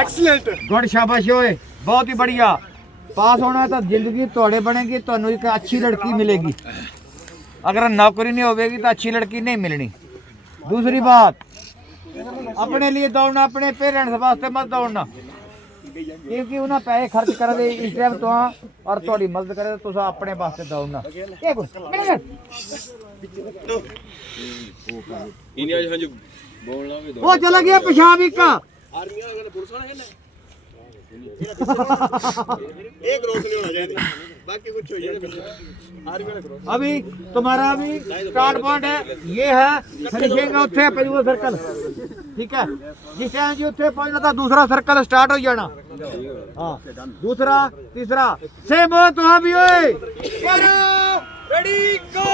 Excellent good शाबाश ओए बहुत ही बढ़िया पास होना तो जिंदगी थोड़े बनेगी तो एक अच्छी लड़की मिलेगी अगर नौकरी नहीं होगी तो अच्छी लड़की नहीं मिलनी दूसरी बात अपने लिए दौड़ना अपने पेरेंट्स वास्ते मत दौड़ना क्योंकि उन्हें पैसे खर्च कर दे इस टाइम तो और थोड़ी मदद करे तो अपने वास्ते दौड़ना वो चला गया पेशाब का एक रोक नहीं होना चाहिए बाकी कुछ हो जाए अभी तुम्हारा अभी स्टार्ट पॉइंट है ये है फिनिशिंग उत्थे वो सर्कल ठीक है जिस टाइम जी उत्थे पहुंचना था दूसरा सर्कल स्टार्ट हो जाना हाँ दूसरा तीसरा सेम हो तो भी ओए रेडी गो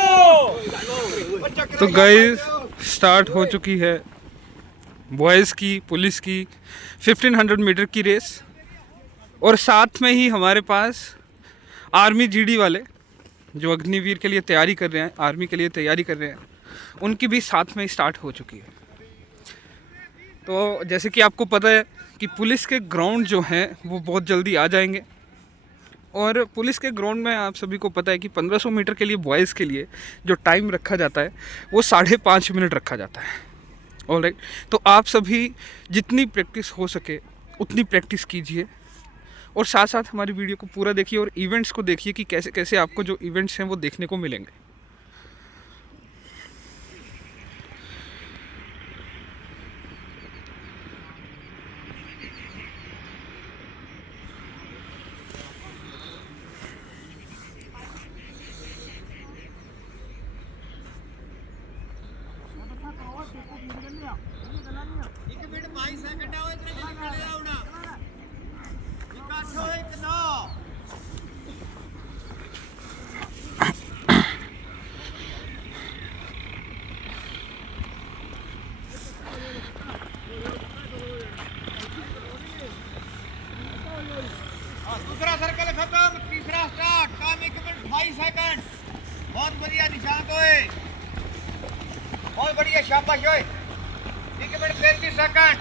तो गाइस स्टार्ट हो चुकी है बॉयज़ की पुलिस की 1500 मीटर की रेस और साथ में ही हमारे पास आर्मी जीडी वाले जो अग्निवीर के लिए तैयारी कर रहे हैं आर्मी के लिए तैयारी कर रहे हैं उनकी भी साथ में स्टार्ट हो चुकी है। तो जैसे कि आपको पता है कि पुलिस के ग्राउंड जो हैं वो बहुत जल्दी आ जाएंगे और पुलिस के ग्राउंड में आप सभी को पता है कि 1500 मीटर के लिए बॉयज़ के लिए जो टाइम रखा जाता है वो 5.5 मिनट रखा जाता है। ऑलराइट, तो आप सभी जितनी प्रैक्टिस हो सके उतनी प्रैक्टिस कीजिए और साथ साथ हमारी वीडियो को पूरा देखिए और इवेंट्स को देखिए कि कैसे कैसे आपको जो इवेंट्स हैं वो देखने को मिलेंगे। दूसरा सर्कल खत्म तीसरा स्टार्ट टाइम 1 मिनट 22 सेकंड बहुत बढ़िया निशान ओए बहुत बढ़िया शाबाश ओए 1 मिनट 33 सेकंड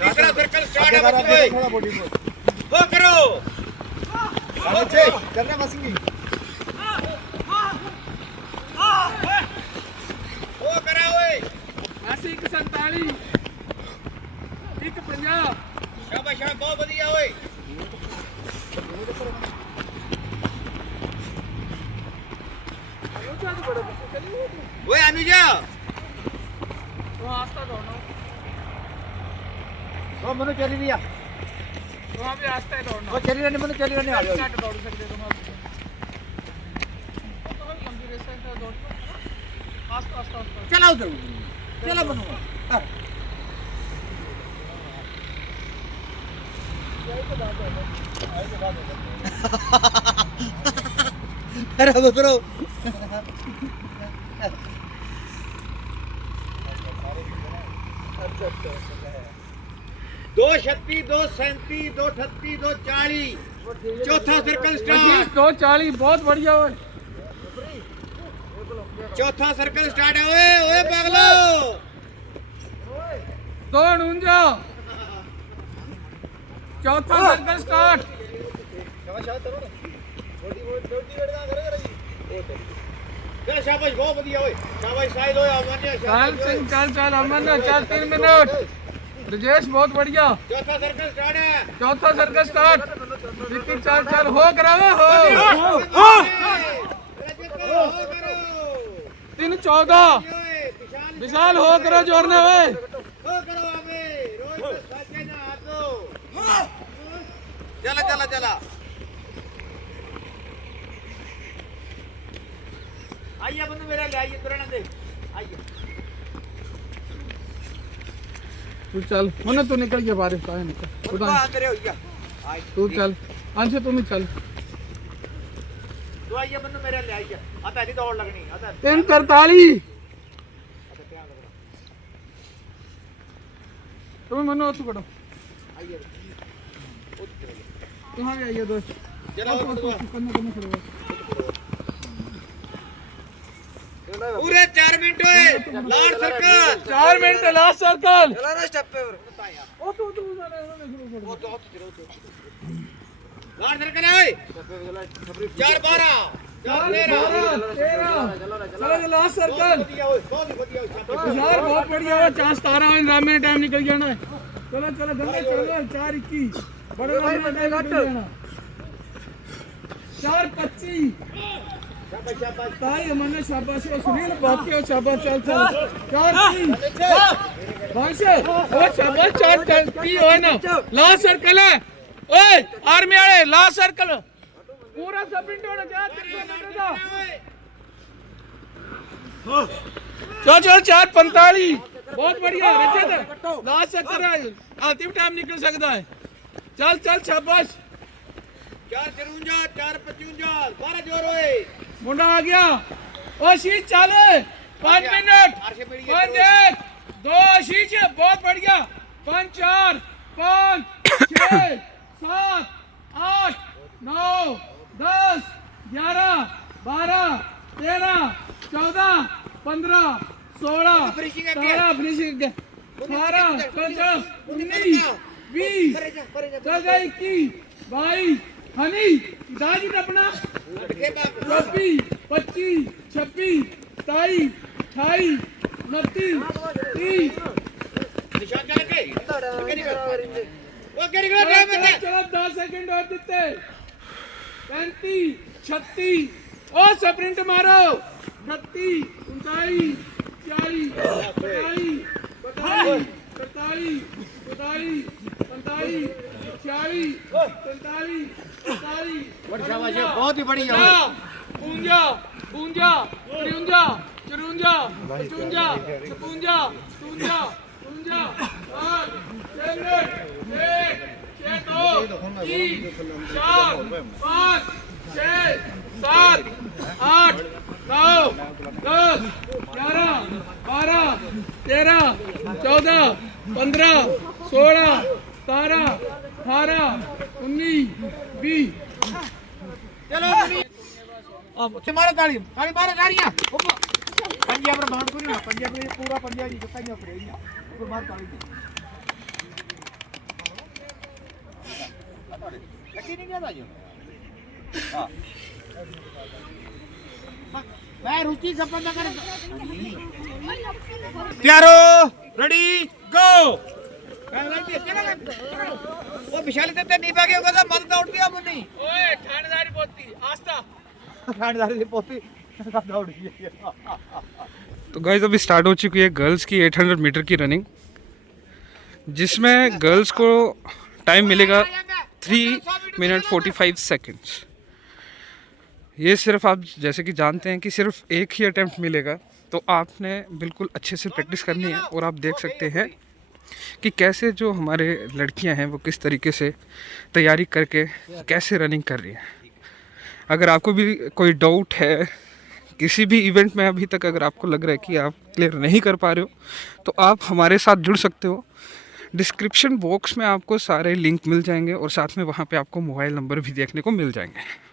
तीसरा सर्कल स्टार्ट है बच्चों वो करो करना बसेंगे वो करा ओए 47 150 शाबाश बहुत बढ़िया ओए ओए अनुजा वो मनु चली रिया वहाँ भी आस्ता है दौड़ना वो चली रहने मनु चली रहने आ जाओ दौड़ सकते तुम लंबी रेस है दौड़ आस्ता आस्ता चला उधर चला मनु अरे उतरो दो 36 2 37 2 38 2 40 चौथा सर्कल स्टार्ट 240 बहुत बढ़िया ओए चौथा सर्कल स्टार्ट है ओए ओए पागलो 249 चौथा सर्कल स्टार्ट चल शाबाश बहुत बढ़िया ओए शाबाश साइड ओए अमन चल सिंह चल अमन चल 3 मिनट ब्रजेश बहुत बढ़िया चौथा सर्कल स्टार्ट है चौथा सर्कल स्टार्ट विक्की चल हो कराओ हो 314 विशाल हो करो जोरने हुए हो करो अबे रोज साचे ना हाथो चला चला चला आइए बंदे मेरा ले आइए तुरंत दे आइए तू चल होने तो निकल गया बारिश का है निकल उधर अंदर हो गया तू चल अंश तुम ही चल तो आइए बंदे मेरा ले आइए आता नहीं दौड़ लगनी आता 343 तुम मनो तू करो आइए कहाँ गया ये दोस्त चलो करने खड़े पूरे 4 मिनट हुए last circle 4 minute last circle last circle है 4 12 लास्ट सर्कल यार बहुत बढ़िया है 4 17 राम में टाइम निकल जाना है चलो चलो गंगे चलो 4 21 बड़े राम में टाइम निकल जाना 4 25 ताई हमने शाबाश सुनील बाकी और शाबाश चल चल 4 3 भाई ओ शाबाश 4 की हो ना लास्ट सर्कल है ओए आर्मी वाले लास्ट सर्कल पूरा स्प्रिंट होना चाहिए 300 मीटर का चलो चलो 4:45 बहुत बढ़िया रचित लास्ट सर्कल है अंतिम टाइम निकल सकता है चल चल शाबाश 4 54 4 55 12 जोर हुए मुंडा आ गया ओ शीश चाले 5 मिनट 5 1 2 शीश बहुत बढ़िया 5 4 5 6 7 8 9 10 11 12 13 14 15 16 17 फिनिशिंग 18 19 20 चल गई 21 22 हनी दादी अपना 24 25 26 27 28 29 30 निशान करके वो करेगा टाइम है चलो 10 सेकंड और देते 35 36 ओ स्प्रिंट मारो 38 39 40 45 47 48 45 46 47 बहुत ही बढ़िया पूंजा पूंजा 53 54 55 56 57 58 मारो ताली ताली मारो तालियां पंजाब पर बाउंड करो ना पंजाब में पूरा पंजाब जी जितना ही पड़ेगा ऊपर मार ताली लकी नहीं गया जो हां मैं रुचि संपन्न कर प्यारो रेडी गो वो विशाल ते नहीं भागे होगा मत दौड़ दिया मुन्नी ओए थानेदारी पोती आस्था थानेदारी से पोती दौड़ गई तो गाइस अभी स्टार्ट हो चुकी है गर्ल्स की 800 मीटर की रनिंग जिसमें गर्ल्स को टाइम मिलेगा 3 मिनट 45 सेकंड्स। ये सिर्फ आप जैसे कि जानते हैं कि सिर्फ एक ही अटेम्प्ट मिलेगा तो आपने बिल्कुल अच्छे से प्रैक्टिस करनी है और आप देख सकते हैं कि कैसे जो हमारे लड़कियां हैं वो किस तरीके से तैयारी करके कैसे रनिंग कर रही हैं। अगर आपको भी कोई डाउट है किसी भी इवेंट में अभी तक अगर आपको लग रहा है कि आप क्लियर नहीं कर पा रहे हो तो आप हमारे साथ जुड़ सकते हो। डिस्क्रिप्शन बॉक्स में आपको सारे लिंक मिल जाएंगे और साथ में वहाँ पे आपको मोबाइल नंबर भी देखने को मिल जाएंगे।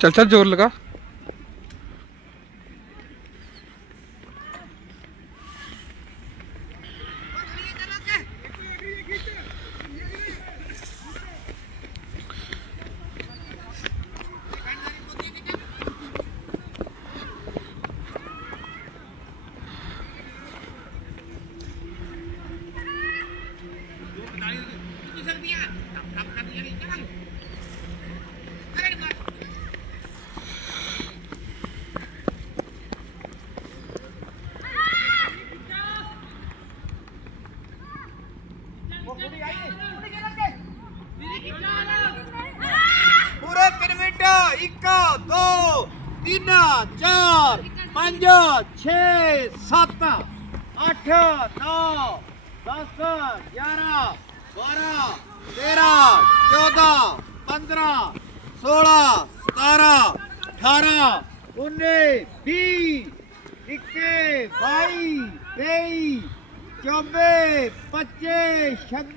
चल चल जोर लगा। पूरे 3 मिनट 1 2 3 4 5 6 7 8 9 10 11 12 13 14 15 16 17 18 19 20 21 22 23 24 25 26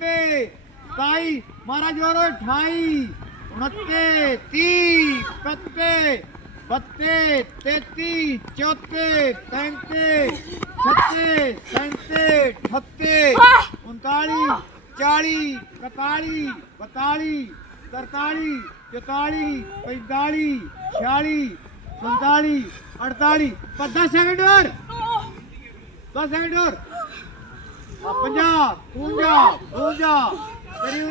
27 महाराज और 28 29 30 31 32 33 34 35 36 37 38 39 40 41 42 43 44 45 46 47 48 10 सेकंड और 10 सेकंड और 50 52 53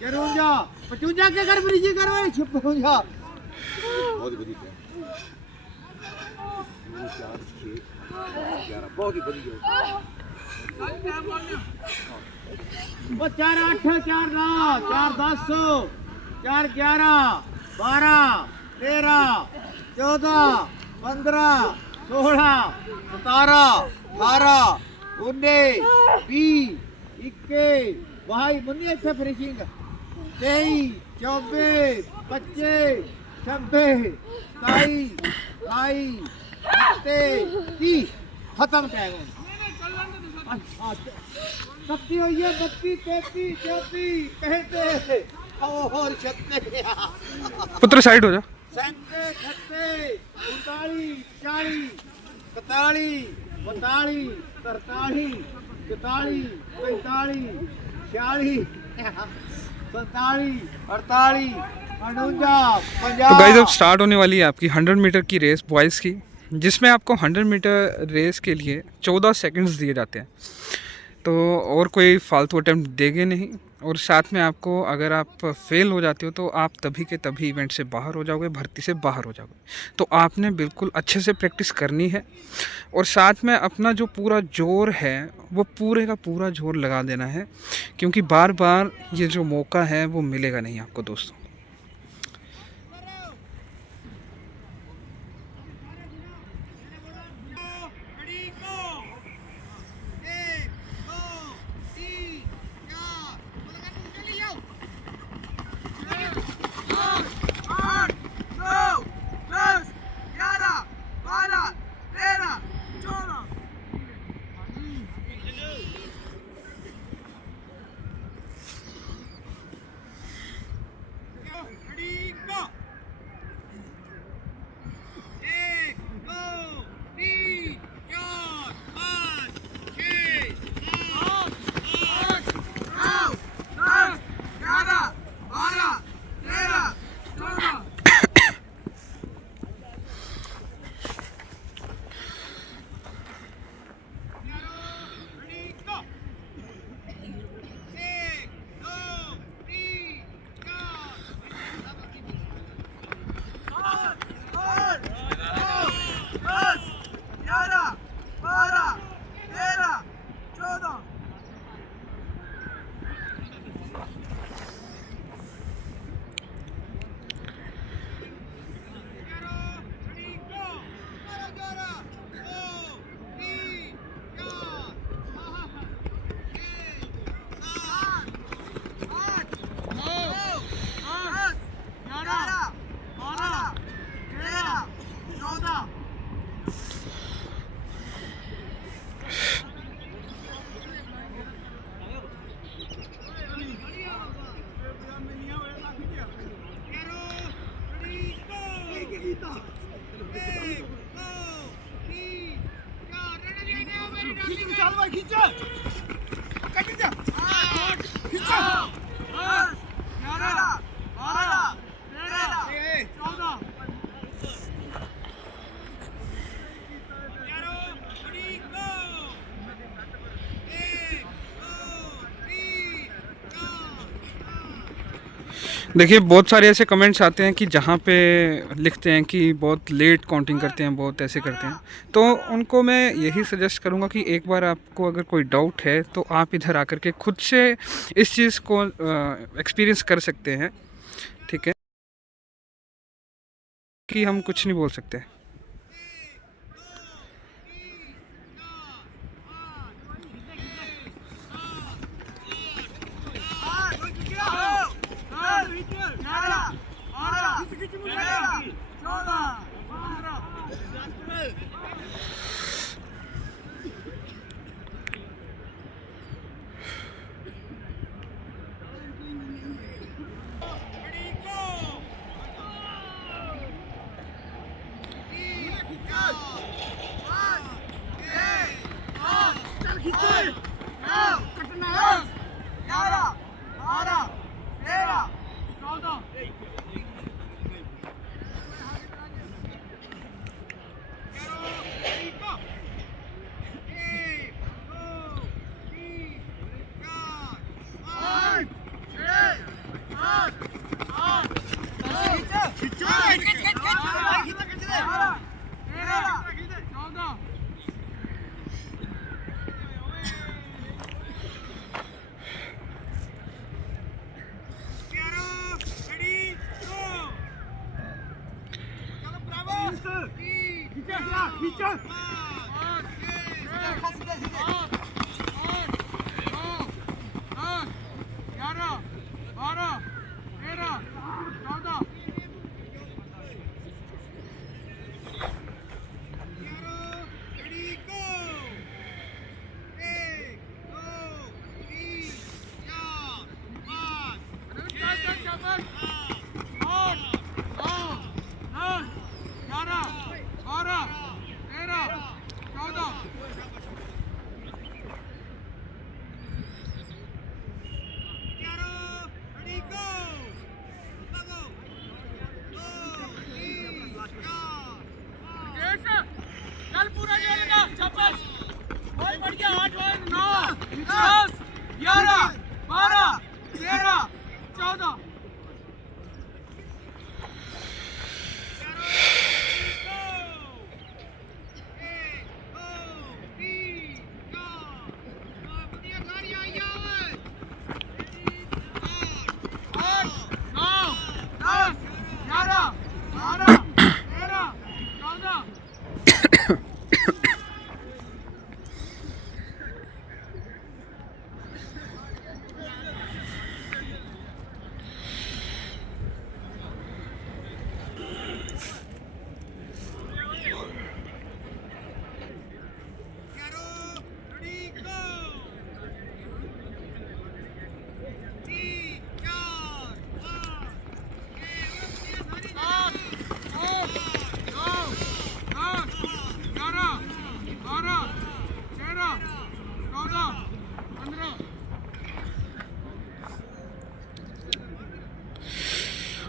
54 55 के कर ब्रिज करो 56 बहुत बढ़िया बहुत ही बढ़िया वो 4 8 4 9 4 10 4 11 12 13 14 15 16 17 18 19 20 21 भाई मुन्नी अच्छा फिनिशिंग 23 24 25 26 27 28 30 खत्म टाइम कत्ती हुई है 32 33 34 कहते और 36 पुत्र साइड हो जा। 37 38 39 40 41 42 43 44 45 46 47 48 49 तो गाइस अब स्टार्ट होने वाली है आपकी 100 मीटर की रेस बॉयज़ की, जिसमें आपको 100 मीटर रेस के लिए 14 सेकंड्स दिए जाते हैं। तो और कोई फालतू अटैम्प्ट देंगे नहीं, और साथ में आपको अगर आप फेल हो जाते हो तो आप तभी के तभी इवेंट से बाहर हो जाओगे, भर्ती से बाहर हो जाओगे। तो आपने बिल्कुल अच्छे से प्रैक्टिस करनी है और साथ में अपना जो पूरा जोर है वो पूरे का पूरा जोर लगा देना है, क्योंकि बार बार ये जो मौका है वो मिलेगा नहीं आपको दोस्तों। देखिए बहुत सारे ऐसे कमेंट्स आते हैं कि जहाँ पे लिखते हैं कि बहुत लेट काउंटिंग करते हैं, बहुत ऐसे करते हैं, तो उनको मैं यही सजेस्ट करूँगा कि एक बार आपको अगर कोई डाउट है तो आप इधर आकर के खुद से इस चीज़ को एक्सपीरियंस कर सकते हैं, ठीक है, कि हम कुछ नहीं बोल सकते।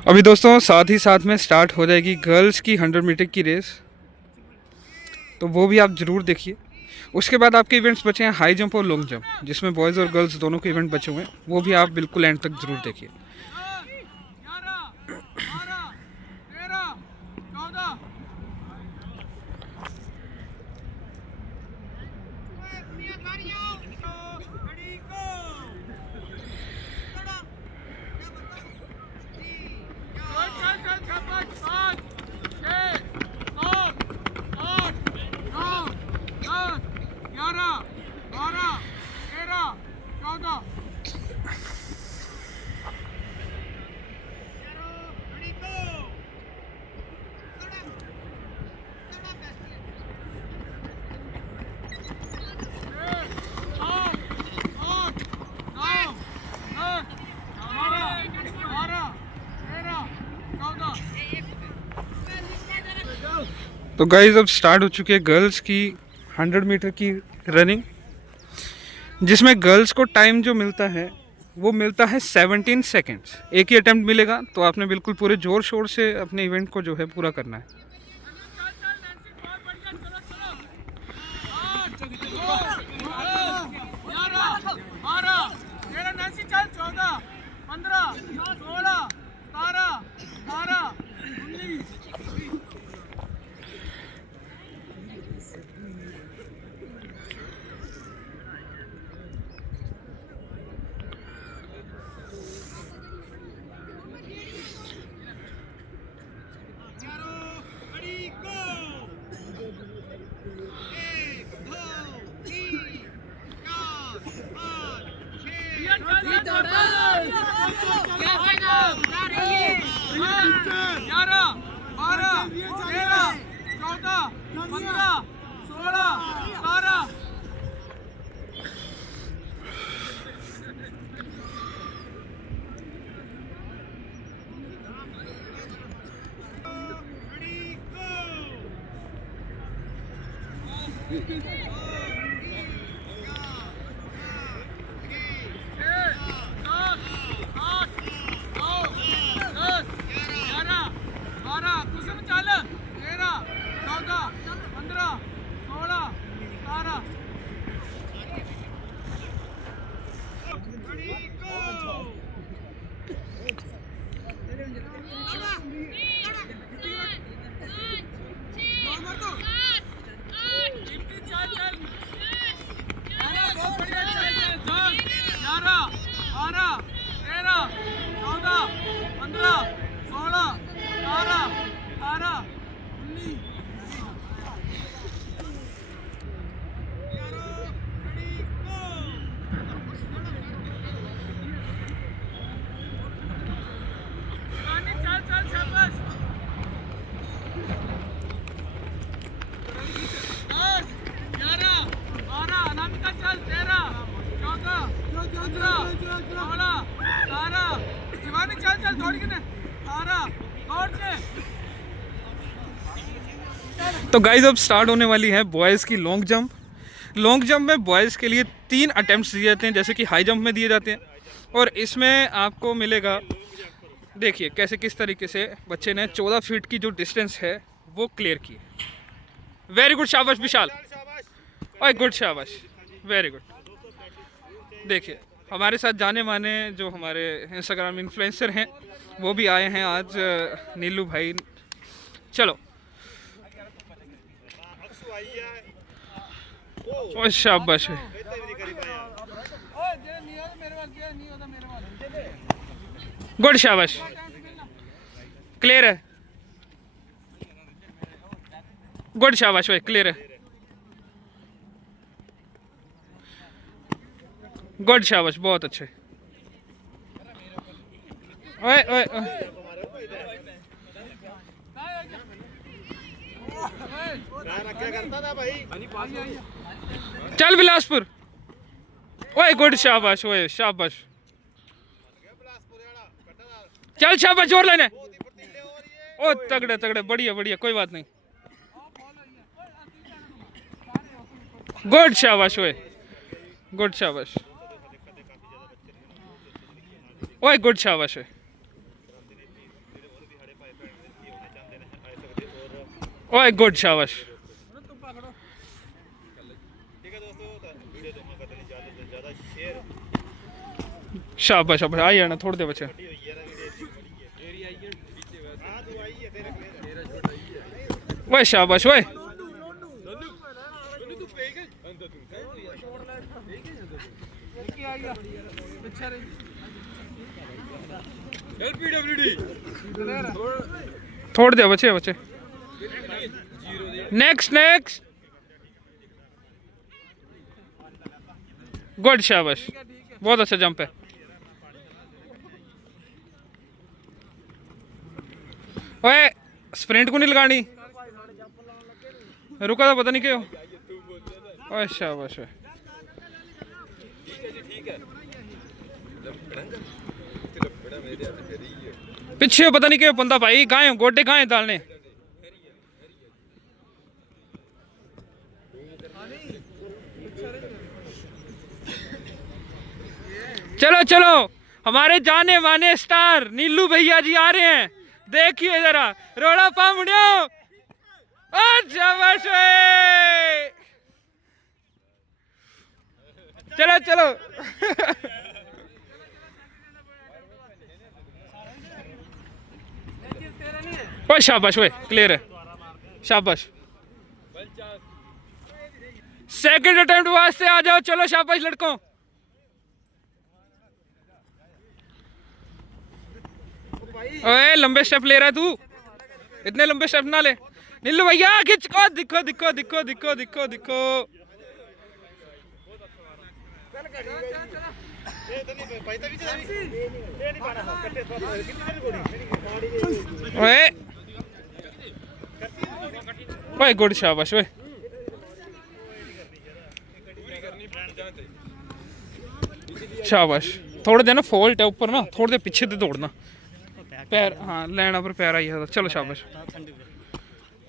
अभी दोस्तों साथ ही साथ में स्टार्ट हो जाएगी गर्ल्स की 100 मीटर की रेस, तो वो भी आप ज़रूर देखिए। उसके बाद आपके इवेंट्स बचे हैं हाई जंप और लॉन्ग जंप, जिसमें बॉयज़ और गर्ल्स दोनों के इवेंट बचे हुए हैं, वो भी आप बिल्कुल एंड तक ज़रूर देखिए। तो गाइस अब स्टार्ट हो चुकी है गर्ल्स की 100 मीटर की रनिंग, जिसमें गर्ल्स को टाइम जो मिलता है वो मिलता है 17 सेकेंड्स। एक ही अटेम्प्ट मिलेगा, तो आपने बिल्कुल पूरे ज़ोर शोर से अपने इवेंट को जो है पूरा करना है। तो गाइस अब स्टार्ट होने वाली है बॉयज़ की लॉन्ग जंप। लॉन्ग जंप में बॉयज़ के लिए 3 अटेम्प्ट्स दिए जाते हैं, जैसे कि हाई जंप में दिए जाते हैं, और इसमें आपको मिलेगा, देखिए कैसे किस तरीके से बच्चे ने 14 फीट की जो डिस्टेंस है वो क्लियर की। वेरी गुड, शाबाश विशाल, ओए गुड, शाबाश, वेरी गुड। देखिए हमारे साथ जाने माने जो हमारे इंस्टाग्राम इन्फ्लुएंसर हैं वो भी आए हैं आज, नीलू भाई। चलो, ओ शाबाश, गुड, शाबाश, क्लियर है, गुड, शाबाश भाई, क्लियर है, गुड, शाबाश, बहुत अच्छे। ओए ओए ओए, चल बिलासपुर, ओए गुड, शाबाश, ओए शाबाश, चल शाबाश, जोर लेने, ओ तगड़े तगड़े, बढ़िया बढ़िया, कोई बात नहीं, गुड, शाबाश, ओए गुड, शाबाश, ओए गुड, शाबाश, ओए गुड, शाबाश, शाबाश, शाबाश, आई जाना, थोड़ी देर बचे, ओए शाबाश, ओए थोड़ी देर बचे बचे, नेक्स्ट नेक्स्ट, गुड, शाबाश, बहुत अच्छा जंप है। ओए स्प्रिंट को नहीं लगानी, रुका था, पता नहीं क्यों, ओए शाबाश, पीछे पता नहीं क्यों बंदा भाई, गाय गोडे गाय डालने, चलो चलो, हमारे जाने माने स्टार नीलू भैया जी आ रहे हैं, देखिए जरा, रोड़ा पामुड़ियो और शाबाश। चलो चलो ओए शाबाश, ओए क्लियर है, शाबाश। सेकंड अटेम्प्ट वास्ते आ जाओ, चलो शाबाश लड़कों। ओए लंबे स्टेप ले रहा है तू, इतने लंबे स्टेप ना ले। नीलू भैया खिंच को, दिखो दिखो दिखो दिखो दिखो दिखो। ओए ओए गुड, शाबाश। ओए शाबाश, थोड़े देर ना फॉल्ट है ऊपर ना, थोड़े देर पीछे से दौड़ना, पैर हाँ लैंड पर पैर आई है, चलो शाबाश।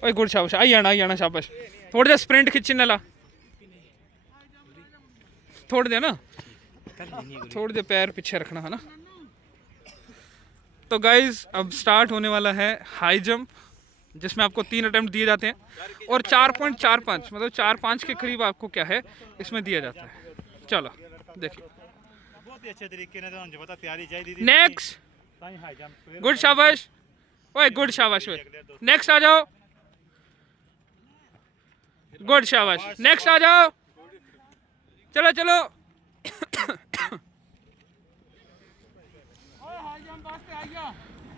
ओए गुड, शाबाश, आई आना शाबाश। थोड़ी देर स्प्रिंट खिंचने ला, थोड़ी देर ना, थोड़ी देर पैर पीछे रखना है ना। तो गाइज अब स्टार्ट होने वाला है हाई जंप, जिसमें आपको 3 अटेम्प्ट दिए जाते हैं और 4.45 मतलब 4-5 के करीब आपको क्या है इसमें दिया जाता है। चलो देखिए, बहुत ही अच्छे तरीके से पता तैयारी चाहिए। नेक्स्ट, गुड शाबाश। ओए गुड, शाबाश। ओए नेक्स्ट आ जाओ, गुड शाबाश। नेक्स्ट आ जाओ, चलो चलो।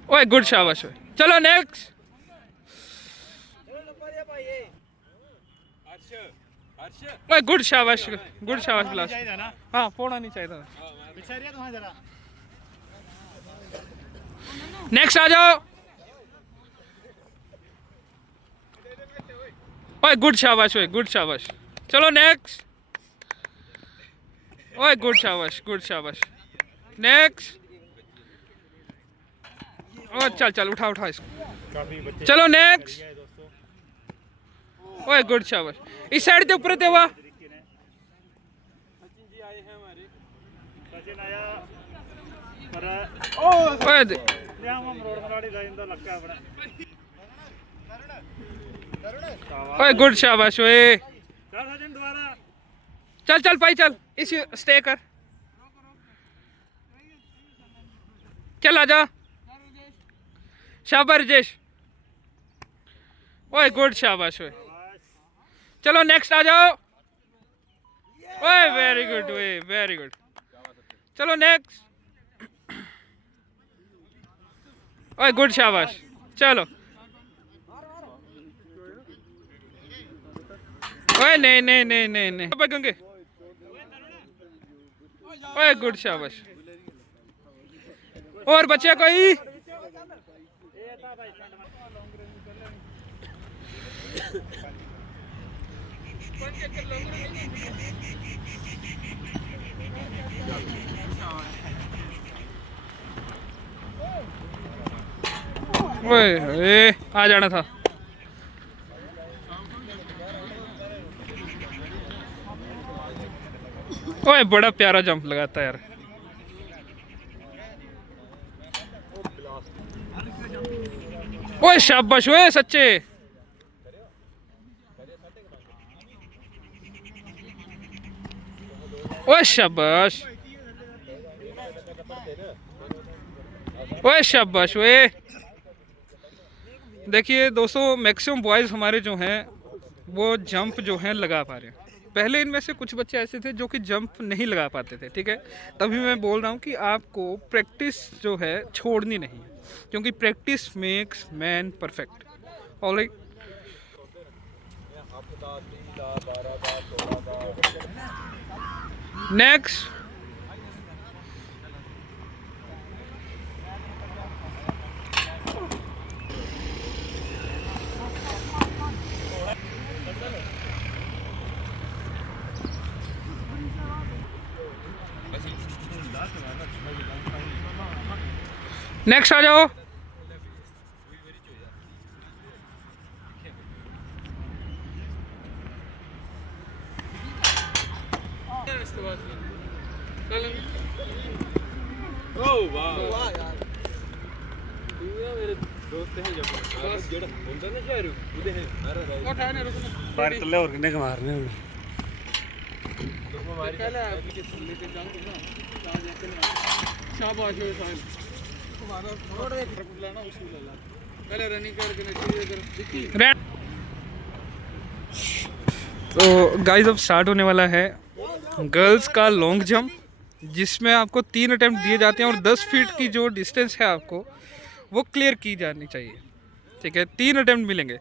ओए गुड, शाबाश। चलो नेक्स्ट। ओए गुड, शाबाश, गुड शाबाश क्लास। हाँ फोड़ा नहीं चाहिए था। नेक्स्ट आ जाओ। ओए गुड, शाबाश। ओए गुड, शाबाश। चलो नेक्स्ट। ओए गुड, शाबाश, गुड शाबाश। नेक्स्ट। ओ चल चल, उठा उठा इसको। चलो नेक्स्ट। ओए गुड, शाबाश। इस साइड से ऊपर ते हुआ। ओए गुड, शाबाश। ओए चल चल भाई चल, इस स्टे कर, चल आजा, शाबाश राजेश। ओए गुड, शाबाश। ओए चलो नेक्स्ट आ जाओ। ओए वेरी गुड, ओए वेरी गुड। चलो नेक्स्ट। ओए गुड, शाबाश। चलो ओए नहीं नहीं नहीं नहीं नहीं बगेंगे। ओए गुड, शाबाश। और बच्चे कोई? ओए आ जाना था। ओए बड़ा प्यारा जंप लगाता है यार। ओए शाबाश। ओए सच्चे। ओए शाबाश। ओए शाबाश। ओए देखिए दोस्तों, मैक्सिमम बॉयज़ हमारे जो हैं वो जंप जो हैं लगा पा रहे हैं। पहले इनमें से कुछ बच्चे ऐसे थे जो कि जंप नहीं लगा पाते थे, ठीक है। तभी मैं बोल रहा हूँ कि आपको प्रैक्टिस जो है छोड़नी नहीं है, क्योंकि practice makes man perfect. Alright, next. Next आ जाओ। इसके बाद बाहर तले और कितने मारने तो गाइस अब स्टार्ट होने वाला है गर्ल्स का लॉन्ग जंप, जिसमें आपको 3 अटेम्प्ट दिए जाते हैं और 10 फीट की जो डिस्टेंस है आपको वो क्लियर की जानी चाहिए। ठीक है, 3 अटेम्प्ट मिलेंगे।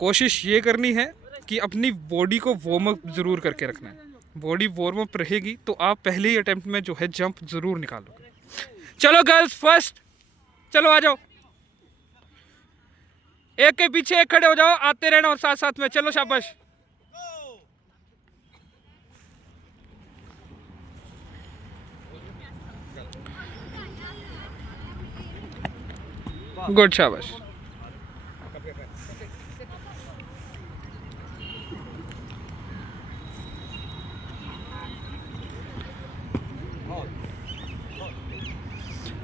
कोशिश ये करनी है कि अपनी बॉडी को वार्म अप ज़रूर करके रखना है। बॉडी वार्म अप रहेगी तो आप पहले ही अटेम्प्ट में जो है जंप ज़रूर निकालोगे। चलो गर्ल्स फर्स्ट, चलो आ जाओ, एक के पीछे एक खड़े हो जाओ, आते रहना और साथ साथ में चलो, शाबाश। गुड, शाबाश।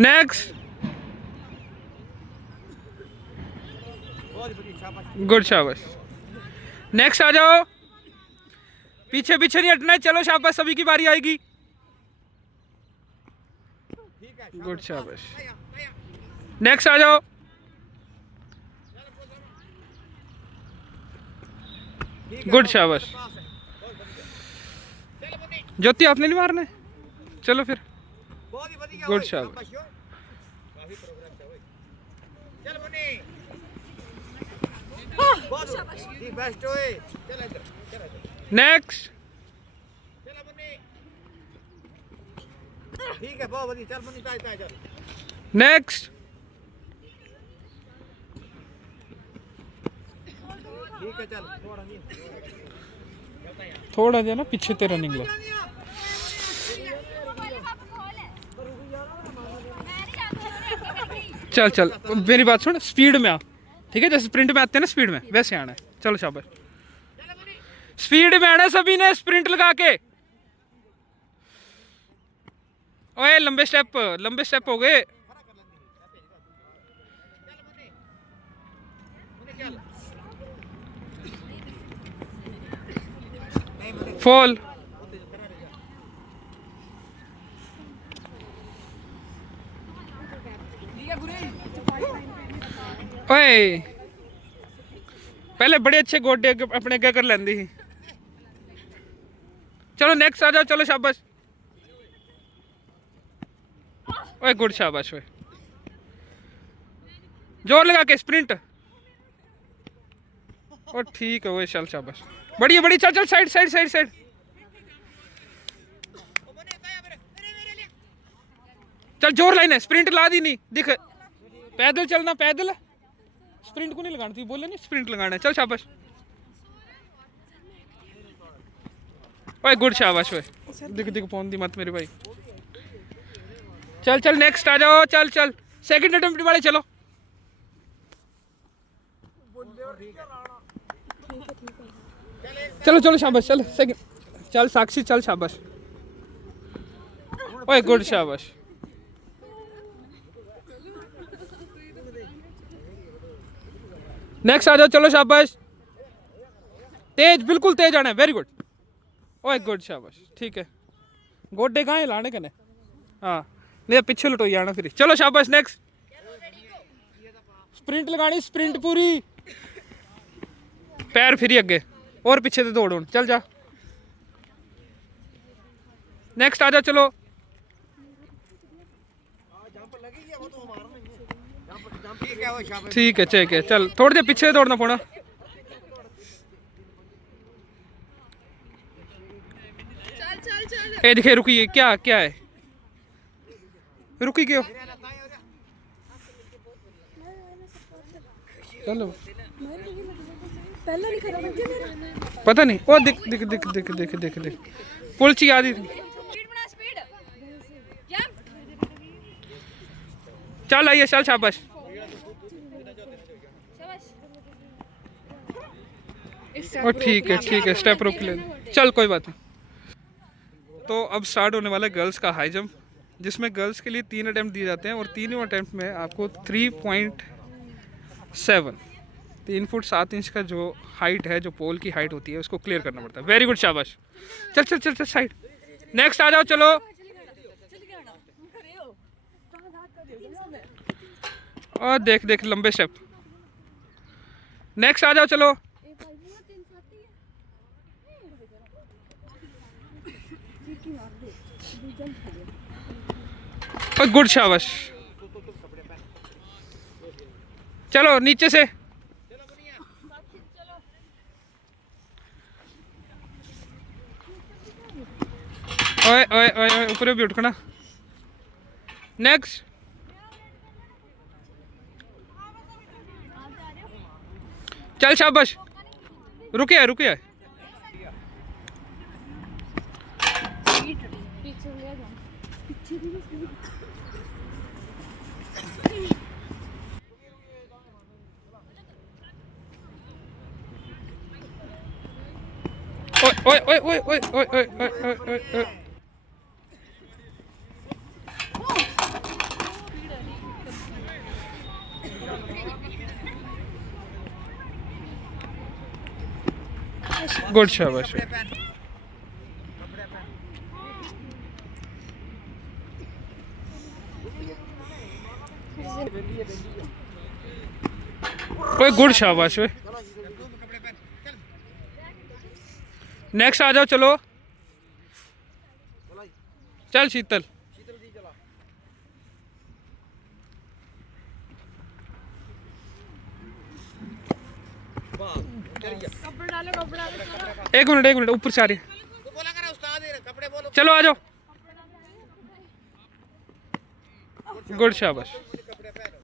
नेक्स्ट, गुड, शाबाश। नेक्स्ट आ जाओ, पीछे पीछे नहीं हटना है, चलो शाबाश, सभी की बारी आएगी। गुड, शाबाश। नेक्स्ट आ जाओ, गुड, शाबाश। ज्योति आपने नहीं मारना है, चलो फिर, गुड, शाबाश। नेक्स्ट, ठीक है, बहुत बढ़िया, चल मुन्नी, चल। नेक्स्ट, ठीक है, चल। थोड़ा जो ना पीछे तेरा निकला। चल चल, मेरी बात सुन, स्पीड में आ, ठीक है, जैसे स्प्रिंट में आते हैं ना, स्पीड में वैसे आना है। चलो शाबाश, स्पीड में आना है सभी ने, स्प्रिंट लगा के। ओए लंबे स्टेप हो गए। फॉल, ओए पहले बड़े अच्छे गोडे अपने क्या कर लेंदी ही। चलो नेक्स्ट आ जाओ, चलो शाबाश। ओए गुड, शाबाश। ओए जोर लगा के स्प्रिंट, और ठीक है, वो चल शाबाश, बढ़िया बढ़िया, चल चल, साइड साइड साइड साइड। चल जोर लाइन है, स्प्रिंट ला दी नहीं, दिख, पैदल चलना, पैदल, स्प्रिंट को नहीं लगाना, तू बोले नहीं स्प्रिंट लगाना है, चल शाबाश। ओए गुड, शाबाश। ओए दिख दिख पहुंच दी मत मेरे भाई। चल चल, नेक्स्ट आ जाओ, चल चल, सेकंड अटेम्प्ट वाले चलो। चलो चलो शाबाश, चल सेकंड, चल साक्षी, चल शाबाश। ओए गुड, शाबाश। नेक्स्ट आ जाओ, चलो शाबाश, तेज, बिल्कुल तेज आना है, वेरी गुड। ओए गुड, शाबाश, ठीक है। गोडे कहाँ है लाने कने, हाँ नहीं पीछे लुटोई आना फिर। चलो शाबाश, नेक्स्ट, स्प्रिंट लगानी, स्प्रिंट पूरी, पैर फिरी अगे और पीछे से दौड़, चल जा। नेक्स्ट आ जाओ, चलो। ठीक है, ठीक है, चल थोड़ी देर पीछे दौड़ना पड़ा। ए दिखे, रुकी, क्या क्या है, रुकी क्यों? चलो पता नहीं, ओ दिख दिख दिख दिख दिख दिख दिख, पुलची आदि। चल आइए, चल शाबाश। और ठीक है, स्टेप रोक ले, चल कोई बात नहीं। तो अब स्टार्ट होने वाला है गर्ल्स का हाई जंप, जिसमें गर्ल्स के लिए 3 अटैम्प्ट दिए जाते हैं और तीनों अटैम्प्ट में आपको 3.7 3 फुट 7 इंच का जो हाइट है, जो पोल की हाइट होती है, उसको क्लियर करना पड़ता है। वेरी गुड, शाबाश। चल चल चल चल साइड। नेक्स्ट आ जाओ, चलो। और देख देख लंबे स्टेप। नेक्स्ट आ जाओ, चलो। गुड, शाबाश। चलो नीचे से। ओए ओए ओए ऊपर भी उठना। नेक्स्ट। चल शाबाश। रुकिए रुकिए। ओए ओए ओए ओए ओए ओए ओए ओए। गुड, शाबाश। ओए गुड, शाबाश। नेक्स्ट आ जाओ, चलो। चल शीतल। एक मिनट ऊपर से आ रही है। चलो आ जाओ। गुड, शाबाश।